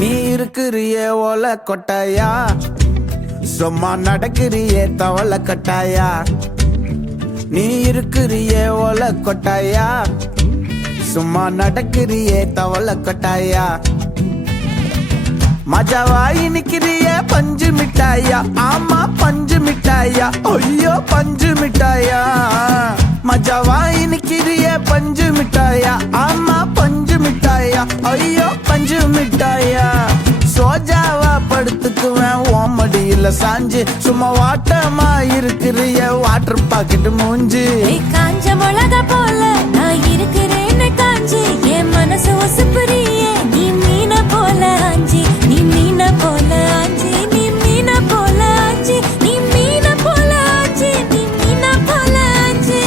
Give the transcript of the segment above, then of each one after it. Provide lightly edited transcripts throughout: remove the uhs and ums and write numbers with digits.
நீ இருக்கிறியே ஓல கொட்டாயா, சும்மா நடக்கிறியே தவள கட்டாயா. நீ இருக்கிறியே ஓல கொட்டாயா, சும்மா நடக்கிறியே தவள கட்டாயா. மஜாவாய் நிக்கிறிய பஞ்சு மிட்டாயா, ஆமா பஞ்சு மிட்டாயா, ஐயோ பஞ்சு மிட்டாயா. மஜாவாய் நிக்கிறிய பஞ்சு மிட்டாயா, ஆமா பஞ்சு மிட்டாயா, ஐயோ பஞ்சு மிட்டாயா. சோஜாவா படுத்துக்குவேன் ஓமடியில சாஞ்சு, சும்மா வாட்டமா இருக்கிறிய வாட்டர் பாக்கெட் மூஞ்சு. காஞ்ச மிளகா போல நான் இருக்கிறேன்னு காஞ்சி, என் மனசு ஒசுப்புறியே நீ மீன போல ஆஞ்சி. நீ மீன போல ஆஞ்சி, நீ மீன போல ஆஞ்சி, நீ மீன போல ஆஞ்சி, நீ மீன போல ஆஞ்சி.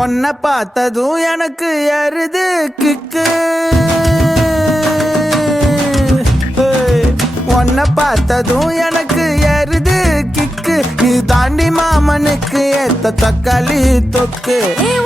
உன்னை பார்த்ததும் எனக்கு ஏறுது கிக்கு, உன்னை பார்த்ததும் எனக்கு ஏறுது கிக்கு. நீ தாண்டி மாமனுக்கு ஏத்த தக்காளி தொக்கு.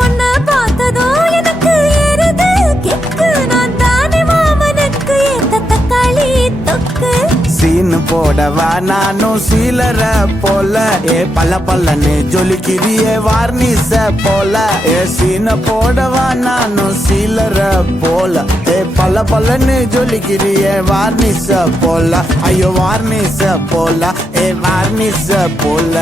உன்னை பார்த்ததும் எனக்கு ஏறுது கிக்கு, நான் தாண்டி மாமனுக்கு ஏத்த தக்காளி தொக்கு. சீனு போடவா நானும் சீலர போல, ஏ பல்ல பல்லன்னு ஜொலிக்கிறியே வார்னிச போல. ஏ சீன போடவா நானும் சீலர போல, ஏ பல்ல பல்லன்னு ஜொலிக்கிறியே வார்னிச போல. ஐயோ வார்னிச போல, ஏ வார்னிச போல.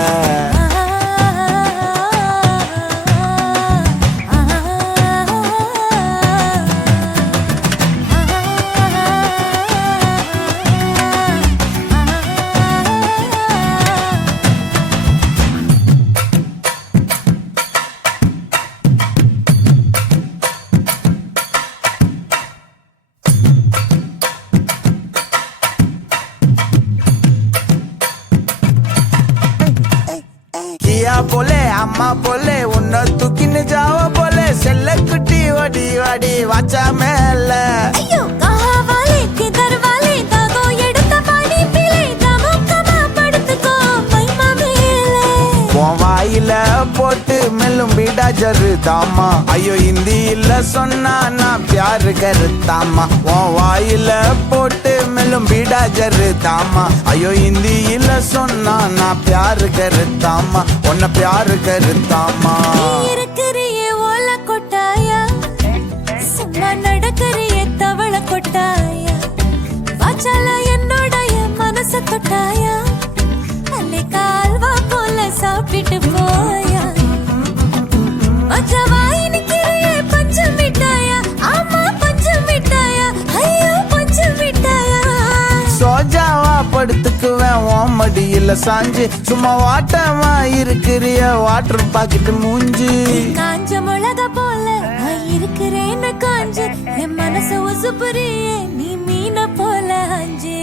கியா போலே அம்மா போலே உன்னை தூக்கின்னு ஜாவ போலே, செல்ல குட்டி வடி வடி வாச்சா மேல. ஐயோ கஹவாலே கிதர்வாலே தாகோ எடுத்த பாடி பிளே தமக்கமா படுத்துக்கோ மைமா மேலே. உன் வாயில போட்டு மெல்லும் பீடா ஜருதாமா, ஐயோ ஹிந்தியில சொன்னா நான் பியாரு கருத்தாமா. உன் வாயில போட்டு மெல்லும் பீடா ஜருதாமா, ஐயோ ஹிந்தியில சொன்னா நான் பியாரு கருத்தாமா, உன்னை பியாரு கருத்தாமா. இருக்கிறியே ஓல கொட்டாயா, சும்மா நடக்கிறியே தவள கொட்டாயா. வாச்சால என்னோடைய மனச தொட்டாயா, அல்லே கால்வா போல சாப்பிட்டு போயா. மஜாவாய் நிக்கிறியே பஞ்சு மிட்டாயா, ஆமா பஞ்சு மிட்டாயா, ஐயோ பஞ்சு மிட்டாயா. சோஜாவா படுத்துக்குவேன் ஓமடியில சாஞ்சு, சும்மா வாட்டமா இருக்கிறிய வாட்டர் பாக்கெட் மூஞ்சி. காஞ்ச மிளகா போல நான் இருக்கிறேன்னு காஞ்சு, என் மனசு ஒசுப்புறியே நீ மீன போல ஆஞ்சி.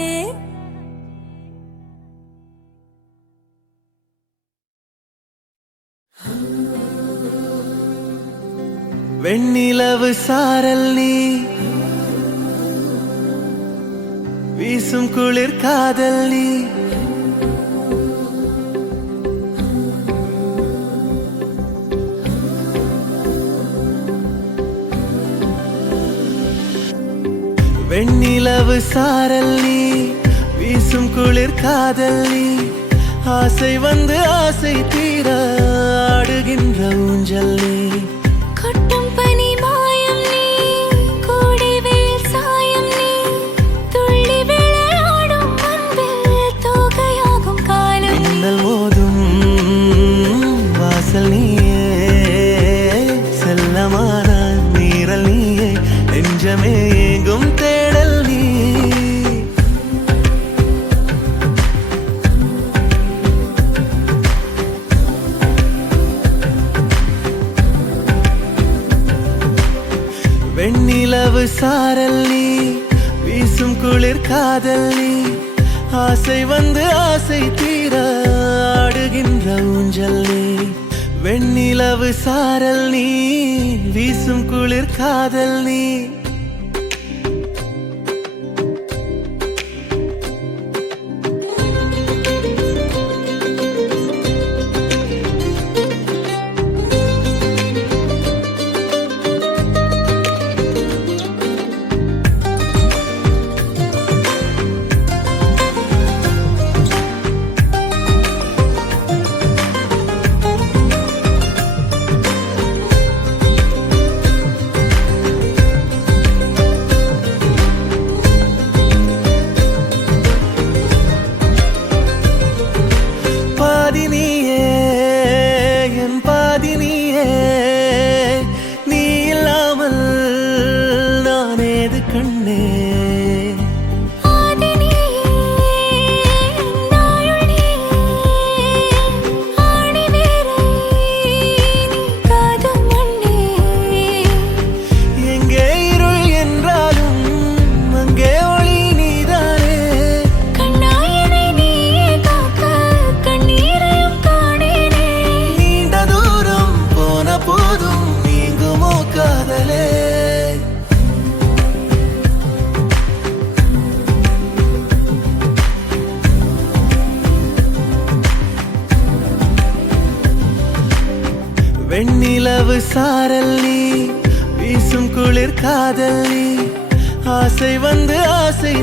வெண்ணிலவு சாரல் நீ, வீசும் குளிர் காதல் நீ. வெண்ணிலவு சாரல் நீ, வீசும் குளிர் காதல் நீ. ஆசை வந்து ஆசை தீர ஆடுகின்ற ஊஞ்சல் நீ. கொட்டும் பனி மாயம் நீ, கூடி வெயில் சாயம் நீ. துள்ளி விளையாடும் அன்பில் தோகையாகும் காலம். மின்னல் மோதும் வாசல் நீயே, செல்லமான நீரல் நீயே, நெஞ்சமே எங்கும் தேடல் நீ. வெண்ணிலவு சாரல் நீ, வீசும் குளிர் காதல் நீ ஆசை வந்து ஆசை தீர ஆடுகின்ற ஊஞ்சல் நீ வெண்ணிலவு சாரல் நீ வீசும் குளிர் காதல் நீ பாதினியே என் பாதினியே நீ இல்லாமல் நான் ஏது கண்ணே எங்கே இருள் என்றாலும் அங்கே ஒளி நீதானே நீண்ட தூரம் போன போதும் நீங்குமோ காதலே வெண்ணிலவு சாரல் நீ வீசும் குளிர் காதல் நீ ஆசை வந்து ஆசை